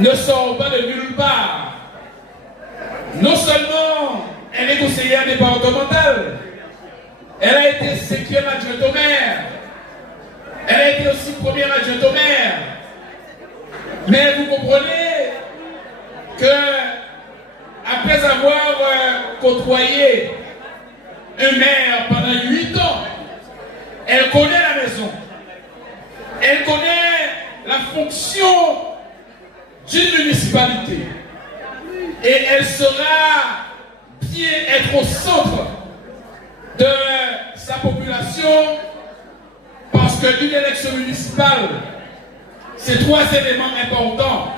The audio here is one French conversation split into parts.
ne sort pas de nulle part. Non seulement elle est conseillère départementale, elle a été 5e adjointe au maire, elle a été aussi 1re adjointe au maire. Mais vous comprenez que, après avoir côtoyé un maire pendant 8 ans, elle connaît la maison, elle connaît la fonction d'une municipalité et elle saura bien être au centre de sa population, parce que une élection municipale, c'est 3 éléments importants.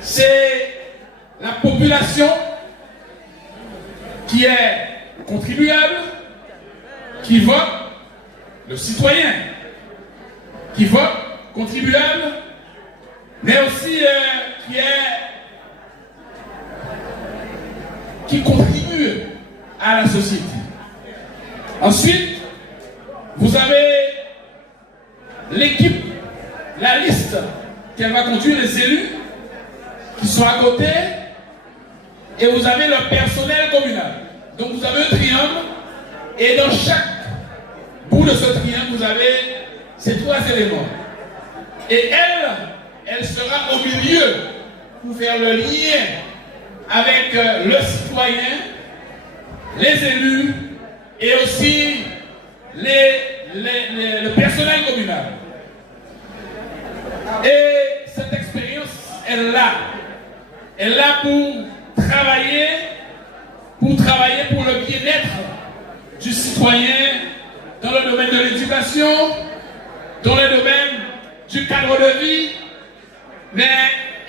C'est la population qui est contribuable, qui vote, le citoyen qui vote, contribuable, mais aussi qui contribue à la société. Ensuite, vous avez l'équipe, la liste qu'elle va conduire, les élus qui sont à côté, et vous avez le personnel communal. Donc vous avez un triangle, et dans chaque bout de ce triangle, vous avez ces 3 éléments. Et elle sera au milieu pour faire le lien avec le citoyen, les élus et aussi le personnel communal. Et cette expérience, elle est là pour travailler pour le bien-être du citoyen dans le domaine de l'éducation, dans le domaine du cadre de vie, mais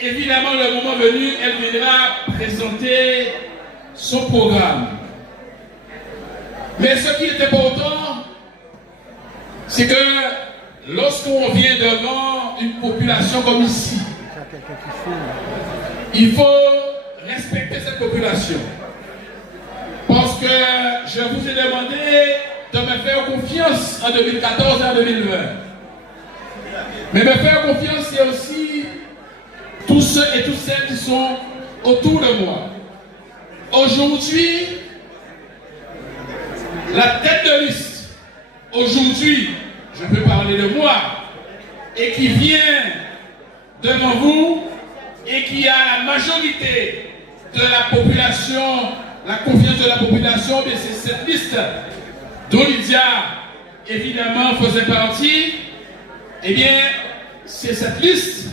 évidemment, le moment venu, elle viendra présenter son programme. Mais ce qui est important, c'est que lorsqu'on vient devant une population comme ici, il faut respecter cette population. Parce que je vous ai demandé de me faire confiance en 2014 et en 2020. Mais me faire confiance, c'est aussi tous ceux et toutes celles qui sont autour de moi. Aujourd'hui, la tête de liste, aujourd'hui, je peux parler de moi, et qui vient devant vous, et qui a la majorité de la population, la confiance de la population, mais c'est cette liste dont Lydia, évidemment, faisait partie. Eh bien, c'est cette liste